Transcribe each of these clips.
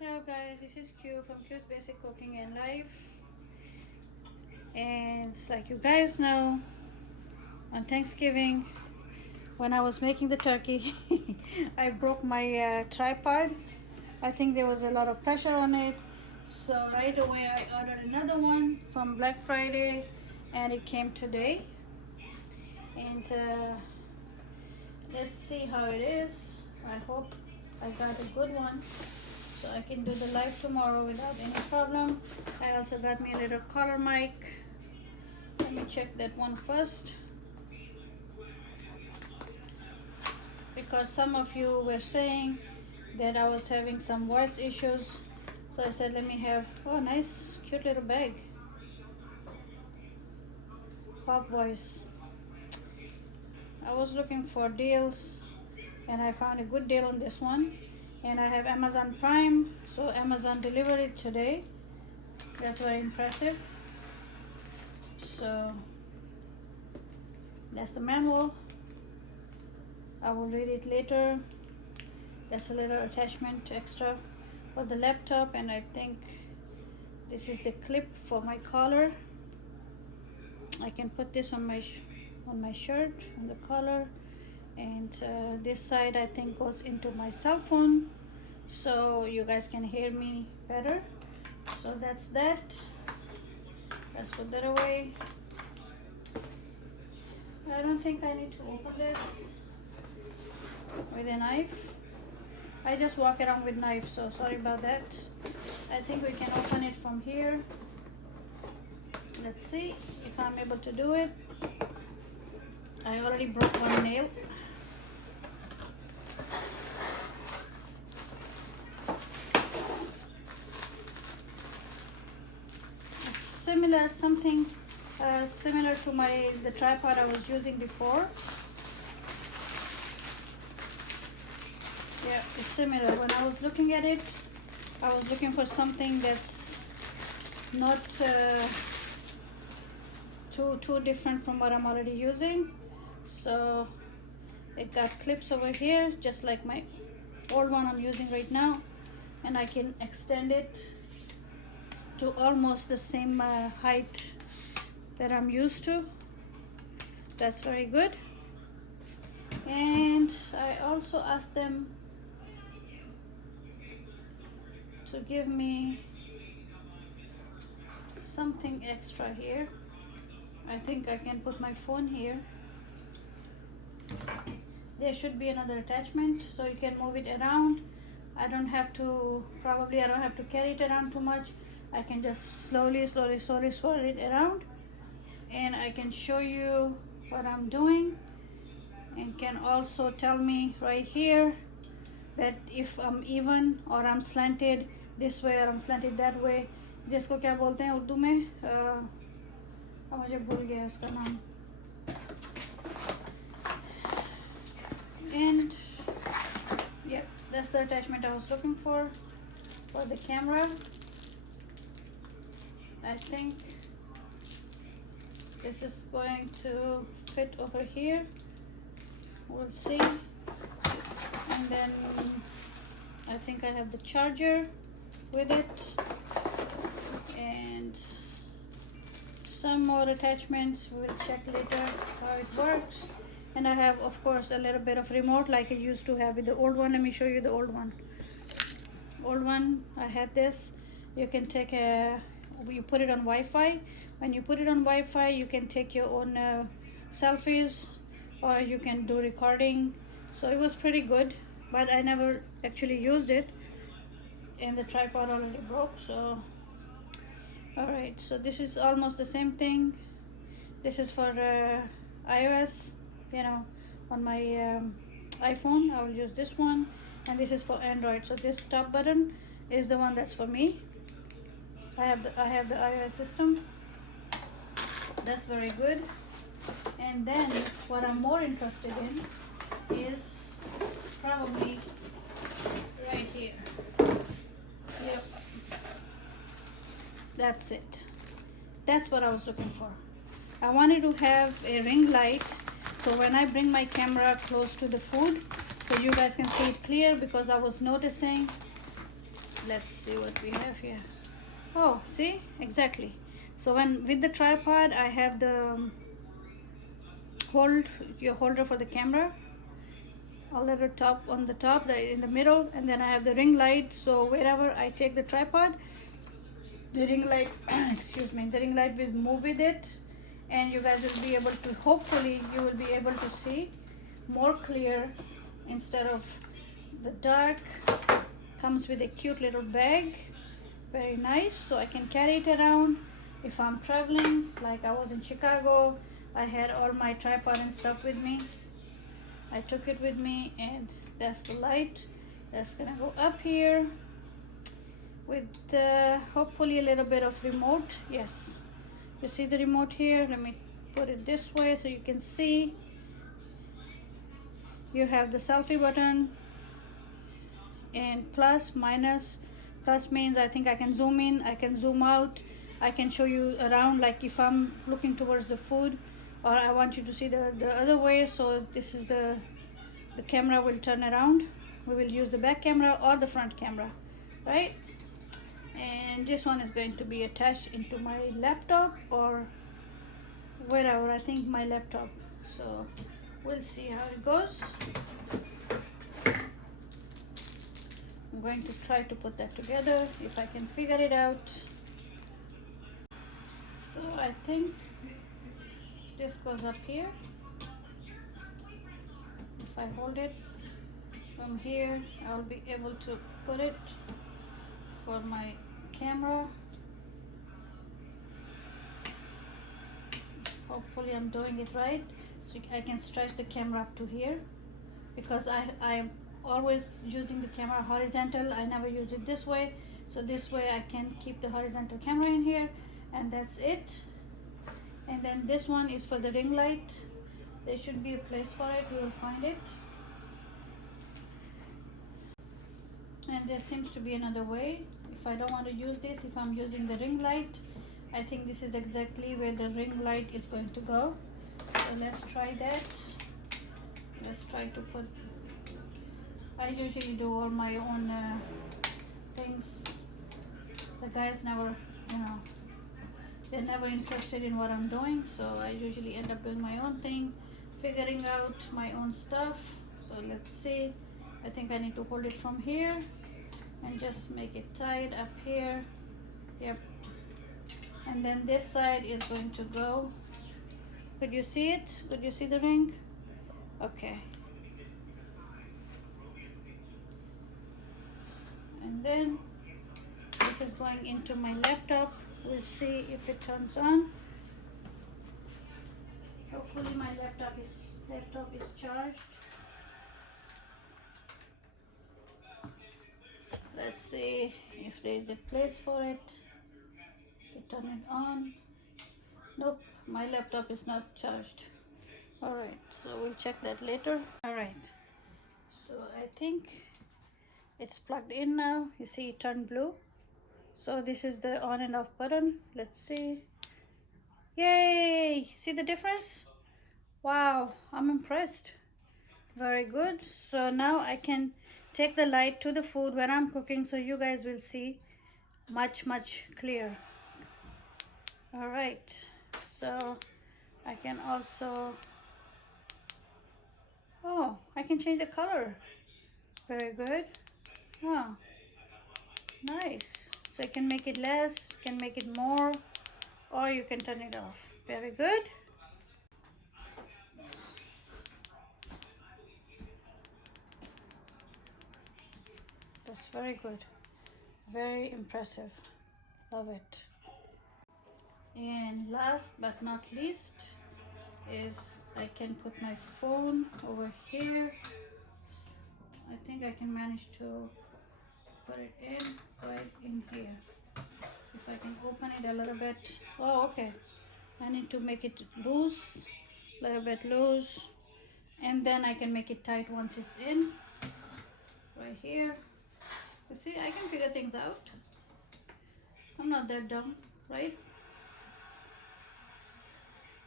Hello guys, this is Q from Q's Basic Cooking and Life. And it's like you guys know, on Thanksgiving when I was making the turkey I broke my tripod. I think there was a lot of pressure on it, so right away I ordered another one from Black Friday and it came today. And let's see how it is. I hope I got a good one so I can do the live tomorrow without any problem. I also got me a little color mic. Let me check that one first, because some of you were saying that I was having some voice issues, so I said let me have, oh nice cute little bag, Pop Voice. I was looking for deals and I found a good deal on this one, and I have Amazon Prime, so Amazon delivered it today. That's very impressive. So that's the manual. I will read it later. That's a little attachment extra for the laptop, and I think this is the clip for my collar. I can put this on my shirt, on the collar. And this side I think goes into my cell phone so you guys can hear me better. So that's that. Let's put that away. I don't think I need to open this with a knife. I just walk around with knife, so sorry about that. I think we can open it from here. Let's see if I'm able to do it. I already broke one nail. Similar, something similar to the tripod I was using before. Yeah, it's similar. When I was looking at it, I was looking for something that's not too different from what I'm already using. So it got clips over here, just like my old one I'm using right now, and I can extend it to almost the same height that I'm used to. That's very good. And I also asked them to give me something extra here. I think I can put my phone here. There should be another attachment so you can move it around. I don't have to carry it around too much. I can just slowly swirl it around, and I can show you what I'm doing, and can also tell me right here that if I'm even or I'm slanted this way or I'm slanted that way. जिसको क्या बोलते हैं उर्दू में, मुझे भूल गया उसका नाम. And yeah, that's the attachment I was looking for the camera. I think this is going to fit over here. We'll see. And then I think I have the charger with it and some more attachments. We'll check later how it works. And I have, of course, a little bit of remote like I used to have with the old one. Let me show you the old one. I had this. You can take you put it on Wi-Fi. When you put it on Wi-Fi, you can take your own selfies, or you can do recording. So it was pretty good, but I never actually used it, and the tripod already broke. So all right, so this is almost the same thing. This is for iOS, on my iPhone I will use this one, and this is for Android. So this top button is the one that's for me. I have the iOS system. That's very good. And then what I'm more interested in is probably right here. Yep, that's it. That's what I was looking for. I wanted to have a ring light, so when I bring my camera close to the food, so you guys can see it clear, because I was noticing let's see what we have here. Oh, see, exactly. So when with the tripod I have the holder for the camera, a little top on the top, in the middle, and then I have the ring light. So wherever I take the tripod, the ring light excuse me, the ring light will move with it, and you guys will be able to, hopefully you will be able to see more clear instead of the dark. Comes with a cute little bag, very nice, so I can carry it around if I'm traveling. Like I was in Chicago, I had all my tripod and stuff with me. I took it with me, and that's the light that's gonna go up here with hopefully a little bit of remote. Yes, you see the remote here. Let me put it this way so you can see. You have the selfie button and plus, minus. Plus means I think I can zoom in, I can zoom out, I can show you around, like if I'm looking towards the food or I want you to see the other way. So this is the camera will turn around. We will use the back camera or the front camera, right? And this one is going to be attached into my laptop or wherever, I think my laptop. So we'll see how it goes. I'm going to try to put that together if I can figure it out. So I think this goes up here. If I hold it from here, I'll be able to put it for my camera. Hopefully I'm doing it right. So I can stretch the camera up to here, because I'm always using the camera horizontal. I never use it this way. So this way I can keep the horizontal camera in here, and that's it. And then this one is for the ring light. There should be a place for it. We will find it. And there seems to be another way. If I don't want to use this, if I'm using the ring light, I think this is exactly where the ring light is going to go. So let's try that. Let's try to put, I usually do all my own things. The guys never, they're never interested in what I'm doing, so I usually end up doing my own thing, figuring out my own stuff. So let's see. I think I need to hold it from here and just make it tight up here. Yep. And then this side is going to go. Could you see it? Could you see the ring? Okay. And then this is going into my laptop. We'll see if it turns on. Hopefully my laptop is charged. Let's see if there is a place for it to turn it on. Nope, my laptop is not charged. Alright, so we'll check that later. Alright, so I think it's plugged in now. You see it turned blue. So this is the on and off button. Let's see. Yay! See the difference? Wow, I'm impressed. Very good. So now I can take the light to the food when I'm cooking, so you guys will see much clearer. All right, so I can also, oh, I can change the color. Very good. Oh, nice. So you can make it less, you can make it more, or you can turn it off. Very good. That's very good. Very impressive. Love it. And last but not least is I can put my phone over here. I think I can manage to put it in right in here. If I can open it a little bit. Oh, okay. I need to make it loose, a little bit loose, and then I can make it tight once it's in. Right here. You see, I can figure things out. I'm not that dumb, right?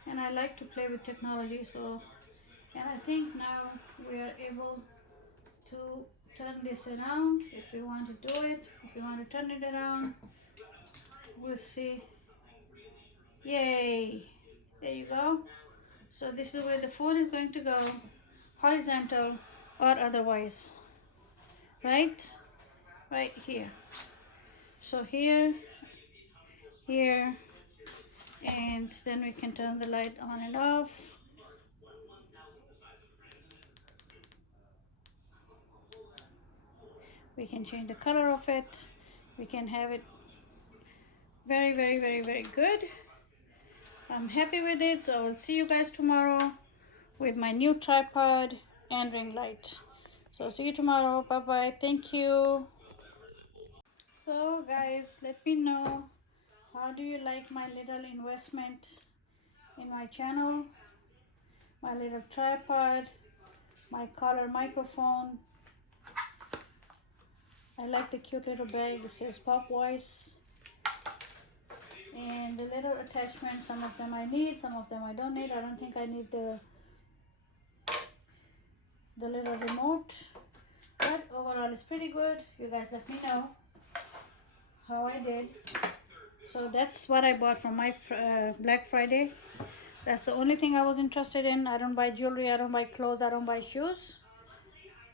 And I like to play with technology, so, and I think now we are able to turn this around if you want to do it. If you want to turn it around, we'll see. Yay! There you go. So this is where the phone is going to go, horizontal or otherwise, right? Right here. So here, here, and then we can turn the light on and off. We can change the color of it. We can have it very, very, very, very good. I'm happy with it, so I will see you guys tomorrow with my new tripod and ring light. So see you tomorrow. Bye bye. Thank you. So guys, let me know, how do you like my little investment in my channel? My little tripod, my color microphone. I like the cute little bag. It says Pop Voice. And the little attachments, some of them I need, some of them I don't need. I don't think I need the little remote, but overall it's pretty good. You guys let me know how I did. So that's what I bought from my Black Friday. That's the only thing I was interested in. I don't buy jewelry, I don't buy clothes, I don't buy shoes,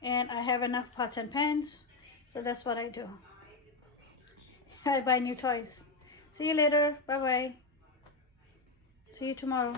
and I have enough pots and pans, so that's what I do. I buy new toys. See you later. Bye bye. See you tomorrow.